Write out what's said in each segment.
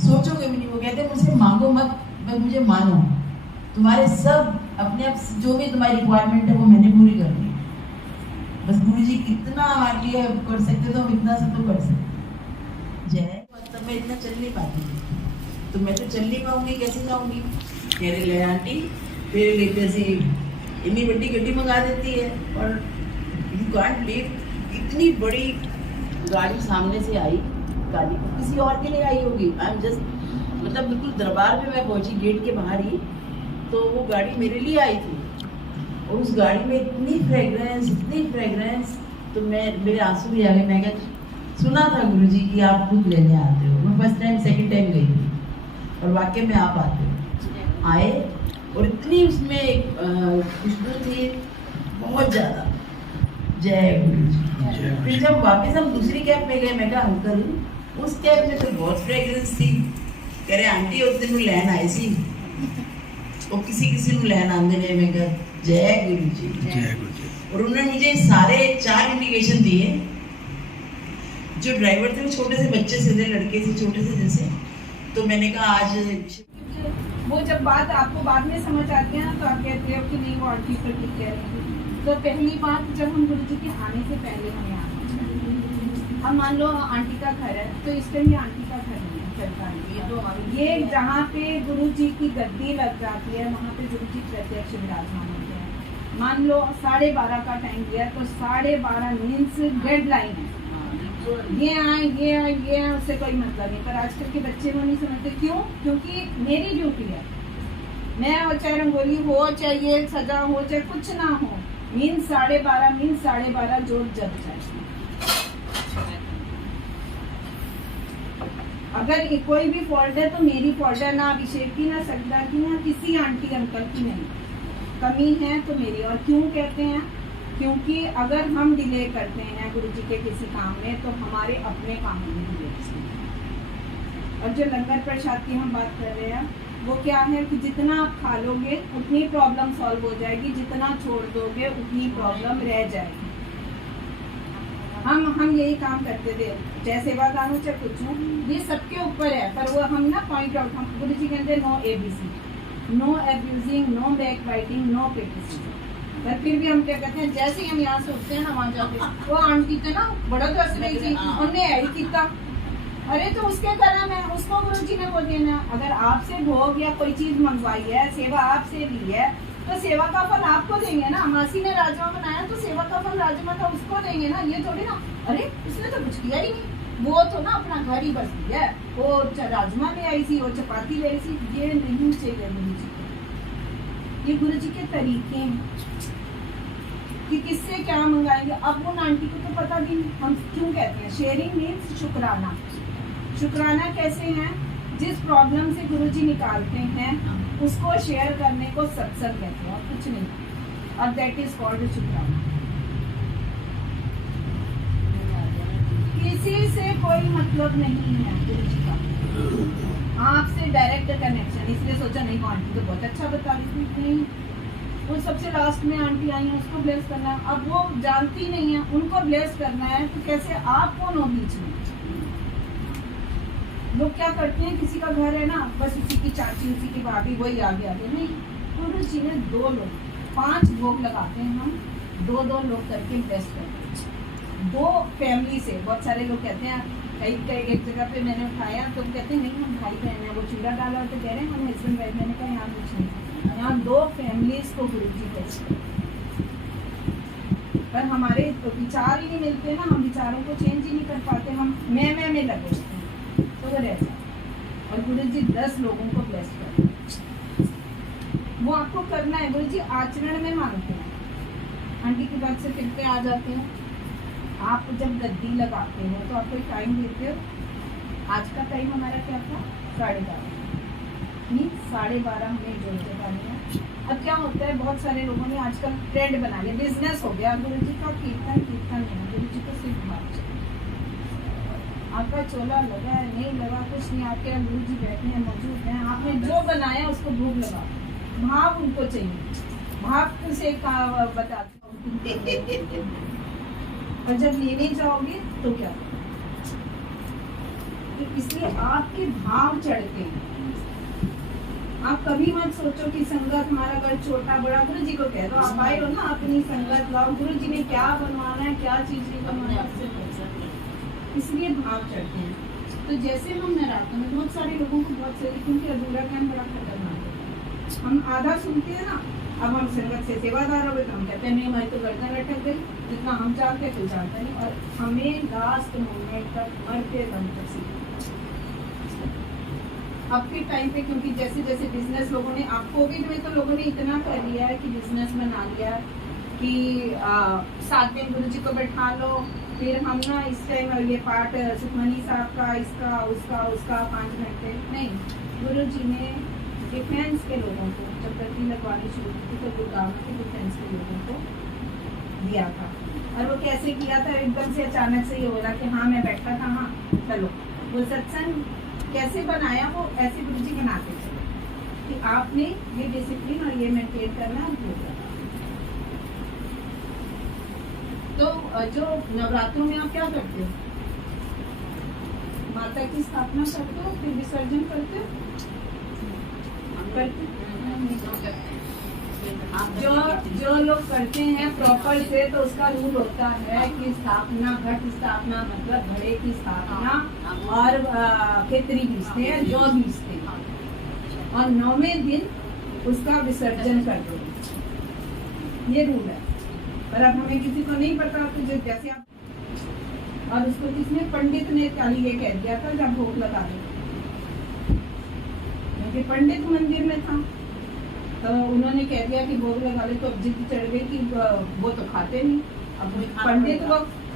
सोचोगे भी नहीं। वो कहते हैं मुझसे मांगो मत, बस मुझे मानो। तुम्हारे सब अपने आप जो भी तुम्हारी रिक्वायरमेंट है वो मैंने पूरी करनी है। बस गुरु जी कितना हमारे लिए कर सकते तो हम इतना से तो कर सकते। जय मतलब मैं इतना चल नहीं पाती, तो मैं तो चल नहीं पाऊंगी, कैसे जाऊंगी। कह रहे ले आंटी फिर लेते से इतनी बड़ी गड्डी मंगा देती है। और यू कांट बिलीव इतनी बड़ी गाड़ी सामने से आई, गाड़ी किसी और के लिए आई होगी। आई एम जस्ट मतलब बिल्कुल दरबार में मैं पहुंची गेट के बाहर ही, तो वो गाड़ी मेरे लिए आई थी। और उस गाड़ी में इतनी फ्रेगरेंस, तो मेरे आंसू भी आ गए। मैं क्या सुना था गुरुजी कि आप खुद लेने आते हो। मैं फर्स्ट टाइम सेकंड टाइम गई थी और वाकई में आप आते हो। आए और इतनी उसमें खुशबू थी बहुत ज़्यादा। जय गुरु जी। फिर जब वापस हम दूसरी कैब में गए, मैं कहा अंकल उस कैब में तो बहुत फ्रेगरेंस थी। कह रहे आंटी उस दिन लैन आई सी, वो किसी को लैन आंदे ने। मैं कहा जय गुरु जी, जय गुरु जी। और उन्होंने मुझे सारे 4 इंडिकेशन दिए। जो ड्राइवर थे वो छोटे से बच्चे से थे, लड़के से छोटे से जैसे। तो मैंने कहा आज वो जब बात आपको बाद में समझ आती है ना, तो आप कहते हो कि नहीं वो आंटी पर ठीक कह रही थी। तो पहली बात, जब हम गुरु जी के आने से पहले हमें आना चाहिए। अब मान लो आंटी का घर है, तो इस टाइम ये आंटी का घर नहीं है, चलता नहीं। ये जहाँ पे गुरु जी की गद्दी लग जाती है वहाँ पे गुरु जी प्रत्यक्ष विराजमान होते हैं। मान लो 12:30 का टाइम दिया, तो 12:30 मीन्स डेडलाइन है। ये आए उससे कोई मतलब नहीं। पर आजकल के बच्चे वो नहीं समझते। क्यों? क्योंकि मेरी ड्यूटी है। मैं चाहे रंगोली हो, चाहे ये सजा हो, चाहे कुछ ना हो, मीन्स 12:30 जोर जग जाए। अगर कोई भी फॉल्ट है तो मेरी फॉल्ट है, ना अभिषेक की, ना सगदा की, ना किसी आंटी अंकल की नहीं। कमी है तो मेरी। और क्यों कहते हैं? क्योंकि अगर हम डिले करते हैं गुरु जी के किसी काम में, तो हमारे अपने काम में डिले करते हैं। और जो लंगर प्रसाद की हम बात कर रहे हैं, वो क्या है कि जितना आप खा लोगे उतनी प्रॉब्लम सॉल्व हो जाएगी, जितना छोड़ दोगे उतनी प्रॉब्लम रह जाएगी। हम यही काम करते थे, चाहे सेवादान हो चाहे कुछ हो, ये सबके ऊपर है। पर वो हम ना पॉइंट आउट, हम गुरु जी कहते हैं no ABC, no abusing, no backbiting, no criticism. पर फिर भी हम क्या कहते हैं, जैसे ही हम यहाँ से उठते हैं ना, वहाँ जाके वो आंटी थे ना बड़ा तो ऐसे नहीं थी, उन्होंने ऐड किया। अरे तो उसके कारण है, उसको गुरु जी ने बोल दिया ना, अगर आपसे भोग या कोई चीज मंगवाई है, सेवा आपसे ली है, तो सेवा का फल आपको देंगे ना। मासी ने राजमा बनाया तो सेवा का फल राजमा था उसको देंगे ना। ये थोड़ी ना अरे उसने तो कुछ किया ही नहीं, वो तो ना अपना घर ही बस दिया है, वो राजमा ले आई थी, वो चपाती ले आई थी। ये नहीं चाहिए गुरु जी को। ये गुरु जी के तरीके हैं कि किससे क्या मंगाएंगे। अब वो आंटी को तो पता भी नहीं। हम क्यों कहते हैं शेयरिंग मीन्स शुक्राना। शुक्राना कैसे है? जिस प्रॉब्लम से गुरु जी निकालते हैं उसको शेयर करने को सत्संग कहते हैं और कुछ नहीं। और दैट इज कॉल्ड शुक्राना। किसी से कोई मतलब नहीं है गुरु जी का, आपसे डायरेक्ट कनेक्शन। इसलिए सोचा नहीं आंटी तो बहुत अच्छा बता रही थी, नहीं वो सबसे लास्ट में आंटी आई है, उसको ब्लेस करना है। अब वो जानती नहीं है, उनको ब्लेस करना है, तो कैसे? आप कौन हो बीच में? लोग क्या करते हैं, किसी का घर है ना, बस उसी की चाची, उसी की भाभी, वही आगे आगे। नहीं, गुरु जी ने 2 लोग 5 भोग लगाते हैं, हम 2-2 लोग करके ब्लेस करते हैं। 2 फैमिली से। बहुत सारे लोग कहते हैं, कई एक जगह पे मैंने उठाया तो कहते हैं नहीं हम भाई बहन है, वो चूड़ा डाला तो कह रहे हैं हम हस्बैंड वाइफ। मैंने कहा यहाँ कुछ नहीं, यहाँ 2 फैमिलीज को गुरु जी ब्लेस करते हैं। पर हमारे तो विचार ही नहीं मिलते ना, हम विचारों को चेंज ही नहीं कर पाते, हम मैं में लगे होते हैं, तो वो रहता है। और गुरु जी 10 लोगों को ब्लेस करते हैं। वो आपको करना है। गुरु जी आचरण में मानते हैं। आंटी की बात से फिर पे आ जाते हैं। आप जब गद्दी लगाते हो तो आपको टाइम देते हो। आज का टाइम हमारा क्या था? 12:30। 12:30 हमें जोड़ के डालना है। अब क्या होता है, बहुत सारे लोगों ने आजकल ट्रेंड बना लिया, बिजनेस हो गया गुरु जी का। कीर्तन नहीं, गुरु जी को सिर्फ बात चाहिए। आपका चोला लगा है नहीं लगा कुछ नहीं, आपके यहाँ गुरु जी बैठे हैं, मौजूद हैं, आपने जो बनाया उसको भोग लगा। भाव उनको चाहिए, भाव से बताते और जब लेने जाओगे तो क्या? तो इसलिए आपके भाव चढ़ते हैं। आप कभी मत सोचो कि संगत हमारा घर छोटा बड़ा, गुरु जी को कह दो आप आए हो ना अपनी संगत लाओ, गुरु जी ने क्या बनवाना है क्या चीज नहीं बनवाना है, इसलिए भाव चढ़ते हैं। तो जैसे हम नवरात्र में बहुत सारे लोगों को बहुत सारी, क्योंकि अधूरा ज्ञान बड़ा खतरनाक है, हम आधा सुनते हैं ना, अब हम संगत से सेवादार हो गए तो हम कहते हैं नहीं हमारी तो गर्दन लटक गई, जितना हम जानते हैं कोई जानता नहीं, और हमें लास्ट मोमेंट तक मरते दम तक सीखना अब के टाइम पे, क्योंकि जैसे जैसे बिजनेस लोगों ने, कोविड में तो लोगों ने इतना कर लिया है कि बिजनेस बना लिया है कि 7 दिन गुरु जी को बैठा लो, फिर हम ना इस टाइम ये पाठ सुखमनी साहब का इसका उसका उसका 5 घंटे नहीं, गुरु जी ने डिफेंस के लोगों को जब प्रति लगवानी शुरू की थी तो गुड़गांव के डिफेंस के लोगों को दिया था। और वो कैसे किया था, एकदम से अचानक से ये बोला कि हाँ मैं बैठा था, हाँ चलो। वो सत्संग कैसे बनाया, वो ऐसे गुरु जी बनाते चले कि आपने ये डिसिप्लिन और ये मेंटेन करना होगा। तो जो नवरात्रों में आप क्या करते हो, माता की स्थापना करते हो, फिर विसर्जन करते हो, जो लोग करते हैं प्रॉपर से, तो उसका रूल होता है कि स्थापना, घट स्थापना मतलब घड़े की स्थापना, और खेतरी बीजते हैं, जौ बीजते हैं, और 9वें दिन उसका विसर्जन कर दो, ये रूल है। पर अब हमें किसी को नहीं पता, तो जैसे आप, और उसको किसने, पंडित ने कल ये कह दिया था जब भोग लगा दो, क्योंकि पंडित मंदिर में था तो उन्होंने कह दिया कि भोग लगा ले, तो अब जिद चढ़ गई कि वो तो खाते नहीं। अब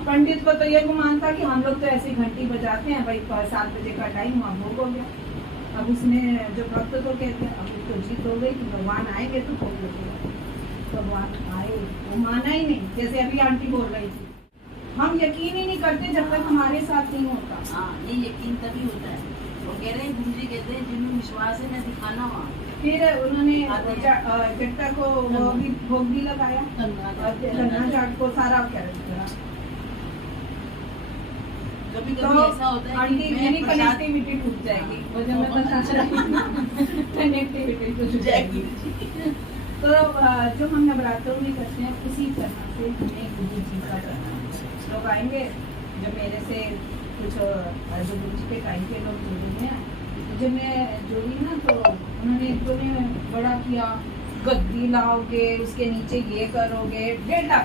पंडित को तो ये गुमान था कि हम लोग तो ऐसी घंटी बजाते हैं भाई, 7 बजे का टाइम वहाँ भोग हो गया। अब उसने जो भक्त को कह दिया, अब तो जिद हो गई कि भगवान आएंगे तो भोग लगेगा। भगवान आए, वो माना ही नहीं, जैसे अभी आंटी बोल रही थी, हम यकीन ही नहीं करते जब तक हमारे साथ नहीं होता। हाँ, ये यकीन तभी होता है। वो कह रहे हैं, गुरु जी कहते हैं जिनमें विश्वास है मैं दिखाना वहाँ। फिर उन्होंने जट्टा को वो भी भोग भी लगाया, गन्ना जाट को सारा क्या करा। कभी तो ऐसा होता है आंटी मेरी कनेक्टिविटी टूट जाएगी, वो जब मैं बता कनेक्टिविटी टूट जाएगी। तो जो हम नवरात्रों में करते हैं उसी तरह से हमें गुरु जी का करना। लोग आएंगे, जब मेरे से कुछ जो गुरु जी के टाइम के लोग जुड़े हैं, जब मैं जुड़ी ना तो उन्होंने बड़ा किया, गद्दी लाओगे उसके नीचे ये करोगे, 1.5 लाख